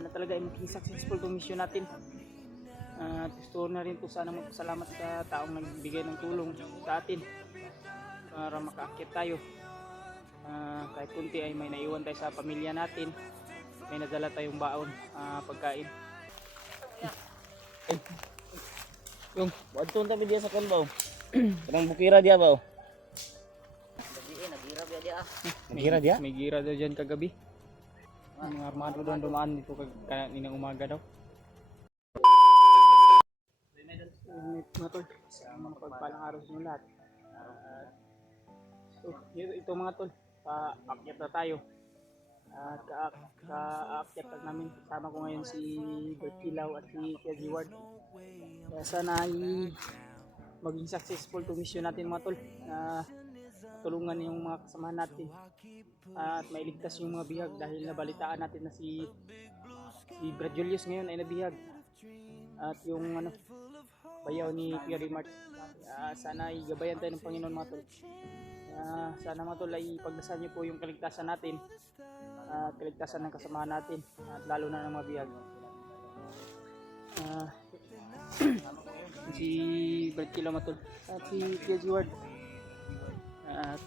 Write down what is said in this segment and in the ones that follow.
sana talaga ay maging successful itong mission natin. Gusto na rin po sana magpasalamat sa taong nagbigay ng tulong sa atin para makaakyat tayo. Kahit kunti ay may naiwan tayo sa pamilya natin, may nadala tayong baon, pagkain. Yung wadton tabi dia sa kanbaw. Kanang bukira dia baw. Nagira dia? May gira daw dyan kagabi. Mga armado doon dumaan dito kaninang umaga daw. Mga tol, sa mga pagpalang araw sa lahat. Ito mga tol, paakyat na tayo. Kaakyat lang namin. Kasama ko ngayon si Bert Kilaw at si Kuya G-Ward. Kaya sana ay maging successful itong mission natin mga tol. Tulungan yung mga kasamahan natin at mailigtas yung mga bihag dahil nabalitaan natin na si Brad Julius ngayon ay nabihag at yung bayaw ni Kuya Rimart. Sana ay gabayan tayo ng Panginoon mga tol. Sana mga tol ay pagdasal niyo po yung kaligtasan natin at kaligtasan ng kasamahan natin at lalo na ng mga bihag. Si Brad Kilaw mga tol at si Kuya G-Ward. At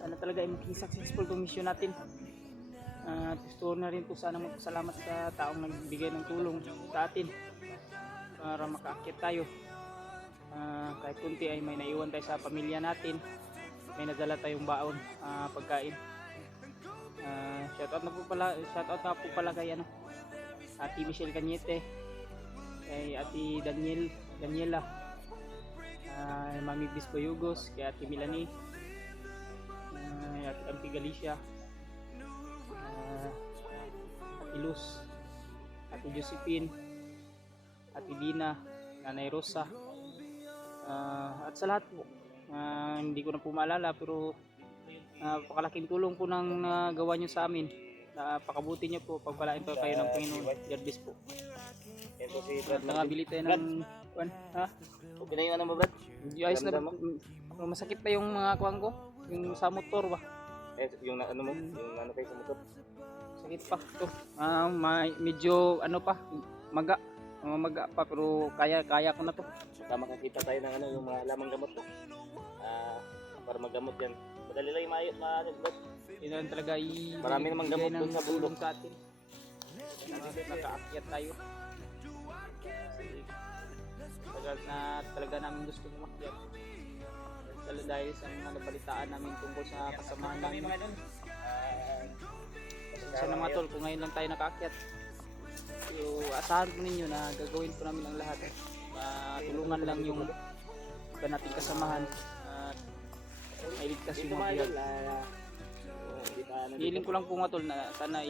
sana talaga ay maging successful itong mission natin. Gusto na rin po sana magpasalamat sa taong nagbigay ng tulong sa atin para makaakyat tayo. Kahit kunti ay may naiwan tayo sa pamilya natin, may nadala tayong baon, pagkain. Shoutout na po pala kay Ate Michelle Cañete, kay Ate Daniela, Mami Bispo Yugos, kay Ate Milani, Ate Auntie Galicia, Ate Luz, Ate Josephine, Ate Dina, Nanay Rosa, at sa lahat po. Hindi ko na po maalala pero napakalaking tulong po ng gawa nyo sa amin. Napakabuti nyo po, pagpalain pa kayo ng Panginoon. God bless po. Ito si Brad. Nakabili tayo ng Okay na yung ano mo Brad? ayos na ba? Masakit pa yung mga kuwang ko, yung sa motor ba? Yung ano mo, yung ano kayo sa motor. Sakit pa to. Medyo pa, maga pa pero kaya ko na to. Saka makakita tayo ng yung mga lamang gamot to. Para magamot yan. Madali lang yung Brad. Yun lang talaga Marami namang gamot doon sa bundok sa atin. Nakaakyat tayo. Talaga namin gusto umakyat. Dahil sa mga nabalitaan namin tungkol sa kasamahan namin. Pasensya na mga tol kung ngayon lang tayo nakaakyat. So, asahan po ninyo na gagawin po namin ang lahat. Tulungan lang yung iba nating kasamahan at mailigtas yung mga bihag. Hiling ko lang po mga tol na sana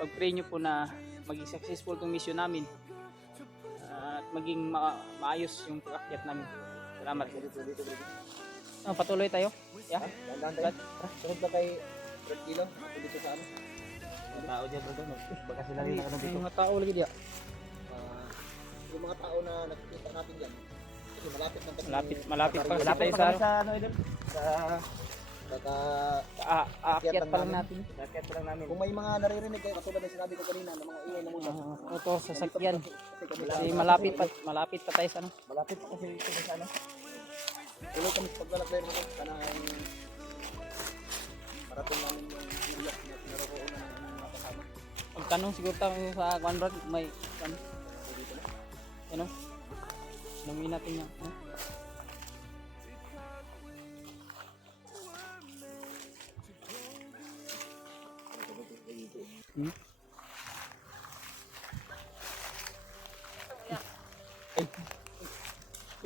pag-pray nyo po na maging successful itong mission namin at maging maayos yung pag-akyat namin. Salamat. Patuloy tayo. Yeah? Sunod na kay Brad Kilaw. Ako dito sa ano. Mga tao dyan Brad. Baka sila rin na dito. Mga tao lagi diya. Yung mga tao na nakikita natin dyan. Kasi malapit na Malapit pa kasi tayo sa ano idol? aakyat pa lang natin. Aakyat pa lang namin. Kung may mga naririnig kayo katulad ng sinabi ko kanina ng mga ingay ng ulan. Ito sasakyan. Kasi malapit pa tayo sa ano. Malapit pa kasi ito sa ano. Tuloy kami sa paglalakbay mo sana ay marating namin yung iyak na naroon na ng mga kasama. Magtanong siguro tayo sa Kwanbrad may ano. Ano? Nungin natin yan.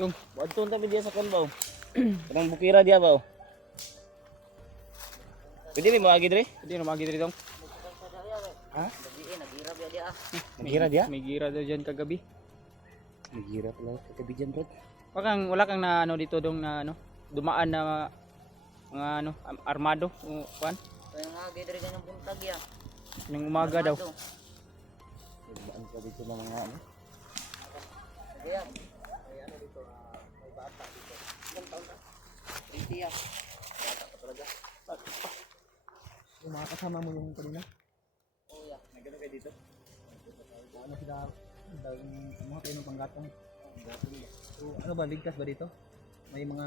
Yung wadton tabi dia sa kanbaw. Kanang bukira dia baw. Pwede mo agi dire? Hindi na magi dito. Ha? Nagira dia? May gira daw dyan kagabi. Nagira pala sa tabi diyan Brad. Wala kang na ano dito dong na dumaan na mga armado o kuan. Kaya nga gidre ganyan puntag ya. Nang umaga daw. Dumaan sa dito ng mga ano. Kaya May ano dito, may bata dito. Ilang taon na? 20 ya. Bata pa talaga. Yung mga kasama mo yung kanina? Oh ya. Nagano kayo dito? Ano sila, mga kayo ng panggatong. So, ano ba, ligtas ba dito? May mga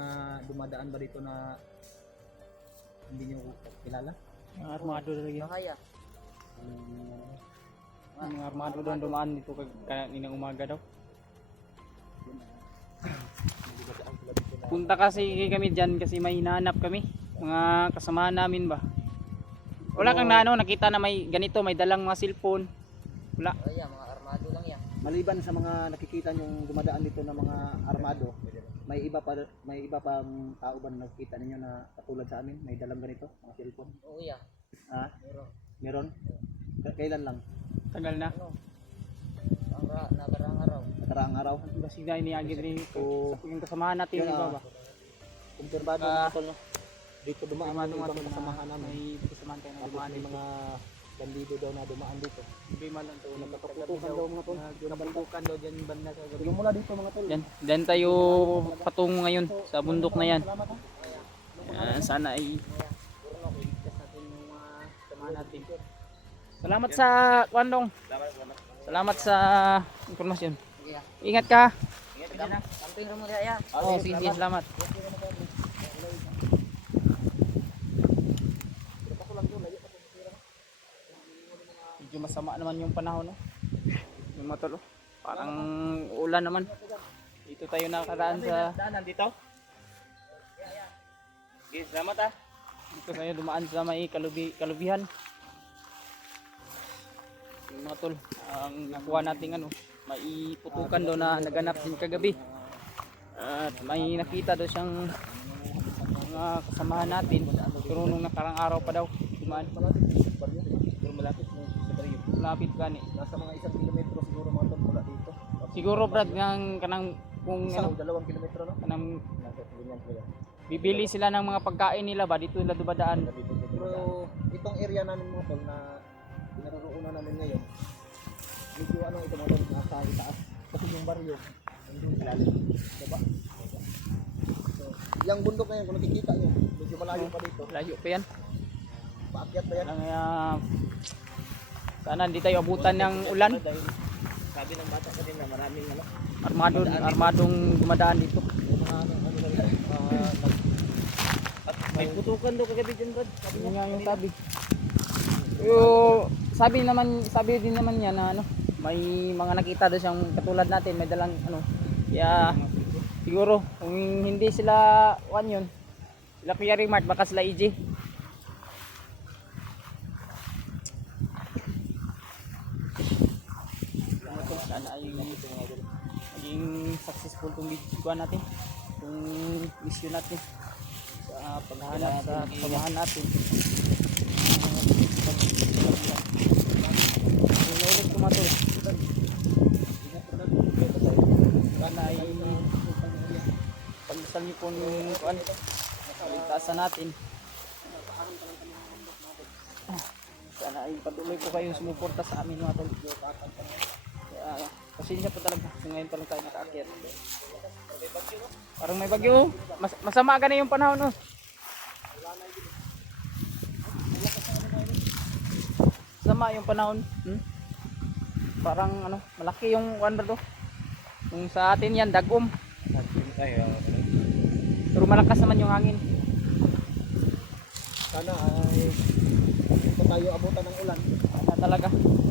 dumadaan ba dito na hindi nyo kilala? Mga armado talaga. Bahaya. Mga armado doon dumaan dito kanina umaga daw. Punta kasi kami dyan kasi may hinahanap kami. Mga kasamahan namin ba. Wala kang nakita na may ganito, may dalang mga cellphone. Wala. Bahaya, mga armado lang yan. Maliban sa mga nakikita nyong dumadaan dito na mga armado, may iba pang tao ba na nakikita ninyo na katulad sa amin, may dalang ganito, mga cellphone? Oo yan. Ha? Meron? Kailan lang? Tagal na. Ano? Nakarang araw. Nakaraang araw? Kasi na iniagid rin O yung kasamahan natin Yun, iba ba. kumpirmado Ah, mga tol, no? Dito dumaan Mga yung ibang kasamahan namin. may kasamahan tayo na Tapos dumaan may dito. mga bandido daw na dumaan dito. Hindi man lang to. Nagkatutukan daw mga tol. Nagkatutukan daw dyan banda sa gabi. Yung mula dito mga tol. Dyan tayo patungo ngayon sa bundok na yan. Salamat ha. Sana ay iligtas natin yung mga kasamahan natin. Salamat sa Kwandong. Salamat sa informasyon. Sige ya. Ingat ka. Camping mo ya. Oo, sige, salamat. Medyo masama naman yung panahon, no? Yung matalo. Parang ulan naman. Dito tayo nakaraan sa Daanan dito. Okay, salamat ha. dito tayo dumaan sa may kalubihan. Yung mga tol, ang nakuha nating ano, may putukan daw na naganap din kagabi. At may nakita daw siyang mga kasamahan natin. Pero nung nakarang araw pa daw, dumaan. Pero malapit mo sa baryo. Malapit gani. Nasa mga 1 kilometro siguro mga tol mula dito. Siguro brad ng kanang kung Isa o ano, 2 kilometro no? kanang Nasa ganyan po yan. bibili sila ng mga pagkain nila ba dito nila dumadaan. Pero itong area namin mga tol na pinaroroonan namin ngayon, medyo ano ito mga tol, nasa itaas. Kasi yung baryo, nandun ilalim. Diba? So, yung bundok na yun, kung nakikita nyo, medyo malayo pa dito. Layo pa yan. Paakyat pa yan. Kaya sana hindi tayo abutan ng ulan. Sabi ng bata kanina, maraming ano, Armadong dumadaan dito. yung mga ano nila, at may putukan daw kagabi dyan, Brad. Sabi Yun niya. nga yung sabi. Yung sabi din naman niya na ano, may mga nakita daw siyang katulad natin, may dalang ano. Kaya siguro kung hindi sila yun, sila Kuya Rimart, baka sila EJ. Sana ay maging successful itong video natin, itong mission natin sa paghahanap sa kasamahan natin. Ulit kumatol. Sana ay pagdasal niyo po yung kaligtasan natin. Sana ay patuloy po kayong sumuporta sa amin mga tol. Kasi niya po talaga ngayon pa lang tayo nakaakyat. Parang may bagyo. Masama ka na yung panahon, oh. Sama yung panahon. Parang ano, malaki yung wonder to. Kung sa atin yan, dagom. Pero malakas naman yung hangin. Sana ay ito tayo abutan ng ulan. Sana talaga.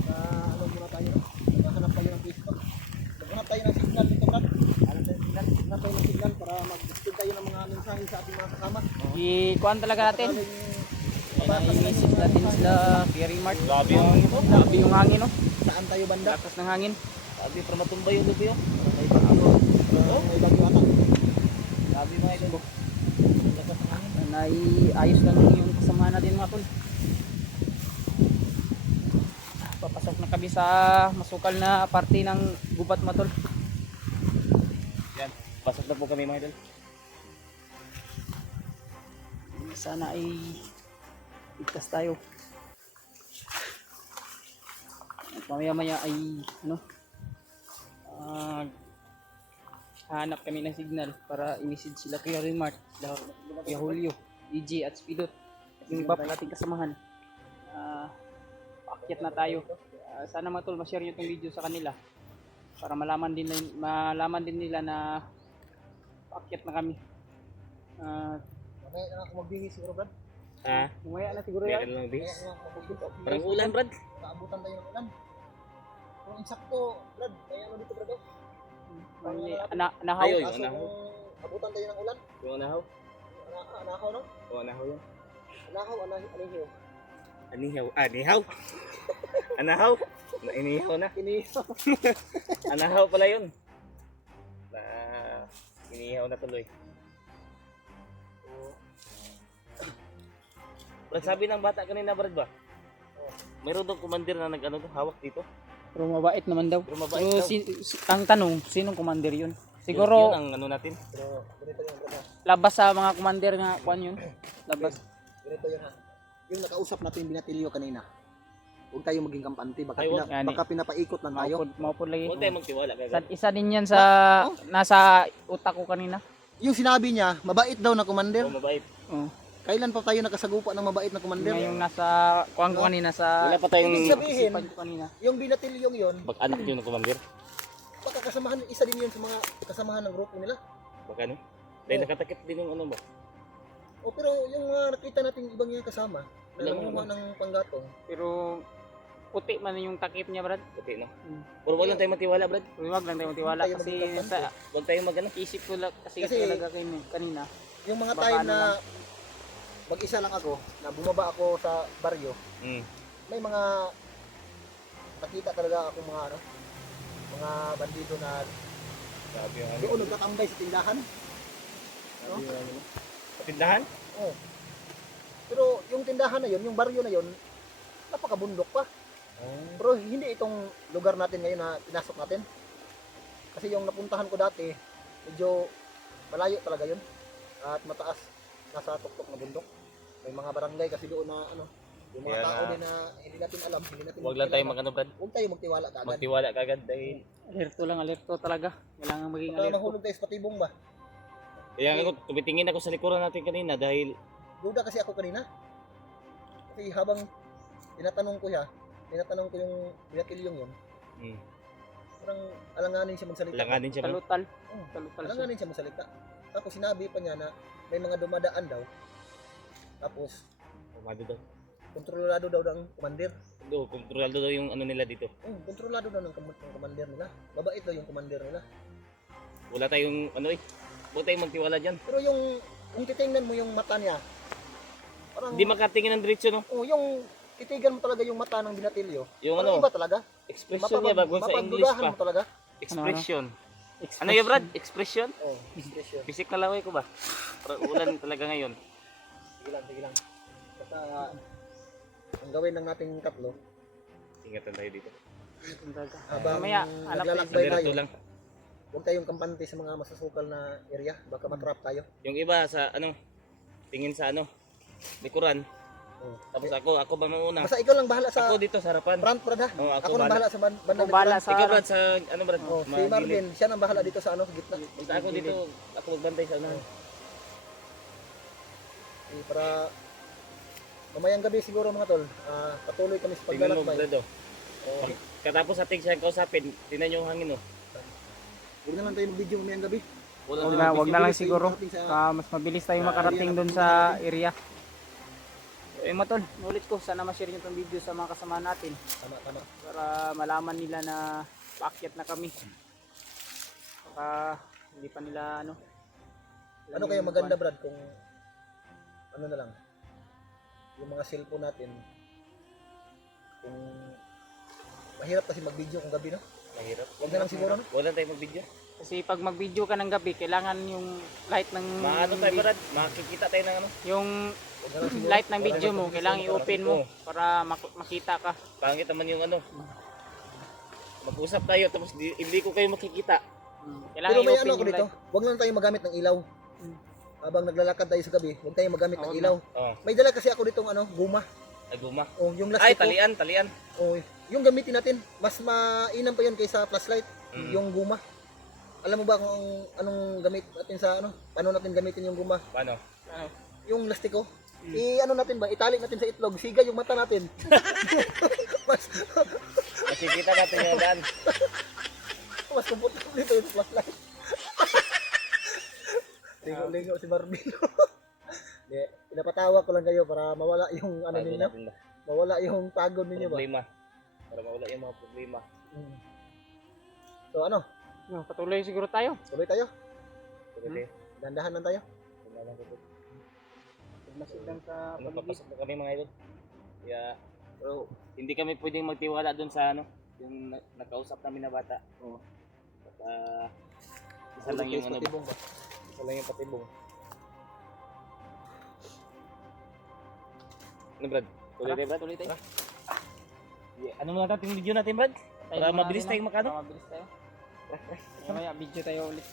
Na ano muna tayo, maghanap tayo ng pwesto. Maghanap tayo ng signal dito, Brad. Hanap tayo ng signal para mag-display tayo ng mga mensahe sa ating mga kasama. Ikuan talaga natin. Sakaling Inisip natin sila Kuya Rimart. Grabe yung hangin mo. Grabe yung hangin, oh. Saan tayo banda? Lakas ng hangin. Sabi, para matumbay yung lubi, oh. May bagyo. May bagyo ata. Sabi mga idol. Lakas ng hangin. Sana ay ayos lang yung kasama natin mga tol. Papasok na kami sa masukal na parte ng gubat mga tol. Yan. Pasok na po kami mga idol. Sana ay ligtas tayo. At mamaya ay ano, hanap kami ng signal para i-message sila Kuya Rimart, Kuya Julio, EJ at Speedot, yung iba pa nating kasamahan. Akyat na tayo. Sana mga tol, ma-share nyo itong video sa kanila para malaman din nila na akyat na kami. Mamaya na ako magbihis siguro, Brad. Ah, Umaya na siguro meron yan. lang bis. Mamaya na ako magbihis. Parang ulan, Brad. Kaabutan tayo ng ulan. Kung insakto, Brad, kaya ano dito, Brad? Nahaw. Ayoy. Kaso anahaw. kung abutan tayo ng ulan, Yung anahaw. anahaw, no? O anahaw yun. Anahaw, anahiw. Anihaw. Ah, nihaw. Anahaw. Inihaw na. Anahaw pala yun. Na inihaw na tuloy. Brad, sabi ng bata kanina, Brad ba? Mayroon daw commander na nag-ano to, hawak dito. Pero mabait naman daw. Pero mabait So, daw. ang tanong, sinong commander yun? Yun Siguro ang ano natin. Pero ganito yung Brad. labas sa mga commander nga kuan yun. Labas. Ganito yun, ha. Yung nakausap natin binatilyo kanina. Huwag tayo maging kampante. Baka, Ay, wag. baka pinapaikot lang tayo. Maupod lagi. Huwag tayo magtiwala kagad. Isa din yan sa nasa utak ko kanina. Yung sinabi niya, mabait daw na commander. O mabait. Oh. Kailan pa tayo nakasagupa ng mabait na commander? Ngayong nasa kuan ko kanina sa Wala pa tayong Ibig sabihin, isipan ko kanina. yung binatilyong yun, bak-ano yun ng commander. baka kasamahan, isa din yun sa mga kasamahan ng grupo nila. Baka ano? Dahil nakatakip din yung ano ba? O pero yung mga nakita natin ibang yung kasama, na Alam mo nangunguha ng panggatong, Pero puti man yung takip niya, Brad. Puti, no? Hmm. Pero wag lang tayo matiwala, Brad. Huwag lang tayo magtiwala Tayo kasi maging sa Huwag tayong mag-ano. isip ko lang kasi Kasi- talaga kanina. yung mga Baka time ano na mag-isa lang ako, na bumaba ako sa baryo, Mm. may mga nakita talaga ako mga bandido na Sabi yung ano. doon nagtatambay sa tindahan. No? Sabi yung ano. Patindahan? Oh. Pero yung tindahan na yun, yung baryo na yun, napakabundok pa. Pero hindi itong lugar natin ngayon na pinasok natin. Kasi yung napuntahan ko dati, medyo malayo talaga yun. At mataas, nasa tuktok na bundok. May mga barangay kasi doon na yung mga Kaya tao nga. din na hindi natin alam, hindi natin Huwag lang tayo makilala. mag-ano, Brad. Huwag tayo magtiwala kaagad. Magtiwala kagad dahil Alerto talaga. Kailangan maging Baka alerto. mahulog tayo sa patibong ba? kaya ako tumitingin ako sa likuran natin kanina dahil Duda kasi ako kanina. Kasi habang tinatanong ko yung pinatilyong yun, parang alanganin siya magsalita. langanin siya, Brad. Talutal. Oh, Talutal siya. alanganin siya magsalita. Tapos sinabi pa niya na may mga dumadaan daw. Tapos Umado daw. kontrolado daw ng commander. Do, kontrolado daw yung ano nila dito. Kontrolado daw ng commander nila. Mabait daw yung commander nila. Wala tayong ano eh. Huwag tayong magtiwala dyan. Pero yung titingnan mo yung mata niya, parang Hindi makatingin ng diretso, no? yung titigan mo talaga yung mata ng binatilyo. Yung Parang ano, iba talaga. expression niya bago sa English Mapagdudahan pa. mo talaga. Expression. Ano yun, Brad? Expression? Oh, expression. Physical laway ko ba? Parang ulan talaga ngayon. Sige lang. Basta ang gawin lang nating tatlo, Ingatan tayo dito. habang Mamaya, hanap naglalakbay Diretso tayo, lang. huwag tayong kampante sa mga masusukal na area. Baka matrap tayo. Yung iba sa ano, tingin sa ano, likuran. Oh. Tapos ako ba mauna? Basta ikaw lang bahala sa Ako dito sa harapan. front, Brad, ha? Oo, Ako nang bahala sa bandang Ako bahala likuran. sa Ikaw, Brad, sa ano, Brad? Oh, si Magilid. Marvin, siya nang bahala dito sa gitna. Punta ako dito, ako magbantay sa unahan. Para mamayang gabi siguro mga tol, patuloy kami sa Tingnan mo, paglalakbay. Brad, oh. Oh, Katapos ating siya kausapin, tingnan niyo yung hangin, oh. huwag na lang tayo mag-video mamayang gabi. Wag na lang Bilis tayo siguro. makarating sa- Mas mabilis tayong makarating doon sa area. Eh matol, ulit ko, sana ma-share nyo itong video sa mga kasama natin Tama. para malaman nila na paakyat na kami. Baka hindi pa nila ano. Ano kaya maganda, Brad, kung ano na lang, yung mga cellphone natin, kung mahirap kasi mag-video kung gabi, no? Mahirap. Huwag na lang siguro, no? Wala tayong mag-video. Kasi pag mag-video ka ng gabi, kailangan yung light ng Maano tayo, Brad? Makikita tayo ng ano. yung Huwag na lang siguro. light ng video mo, kailangan i-open mo Oo. para makita ka. Pangit naman yung ano. Mag-usap tayo tapos hindi ko kayo makikita. Kailangan Pero may i-open ano ako yung dito, light. huwag lang tayo magamit ng ilaw. Habang naglalakad tayo sa gabi, huwag tayong magamit ng Oo, ilaw. Oh, May dala kasi ako ditong guma. aguma. Oh, yung Ay, lastiko. talian. Oh, yung gamitin natin, mas mainam pa yun kaysa flashlight, yung guma. Alam mo ba kung anong gamit natin sa paano natin gamitin yung guma? Paano? Yung lastiko. I-ano natin ba? Itali natin sa itlog, siga yung mata natin. Kasi kita natin yung daan. Mas komportable dito yung flashlight. Ligo-ligo si Barbie. Di, pinapatawa ko lang kayo para mawala yung ano Bago ninyo. natin ba? Mawala yung pagod ninyo ba? Problema. Para mawala yung mga problema. Mm. So ano, No, patuloy siguro tayo. tuloy tayo. Tuloy. Dandahan lang tayo. Magmasid lang sa Ano, paligid. papasok na kami mga idol. Kaya, pero hindi kami pwedeng magtiwala doon sa ano, yung nakausap namin na bata. Oo. At, isa lang yung ano, Patibong ba? isa lang yung patibong. Ano Brad? Tuloy tayo Brad? Tuloy tayo. Ano muna natin yung video natin Brad? Para mabilis tayong makano? Para mabilis tayo. Mamaya video tayo ulit.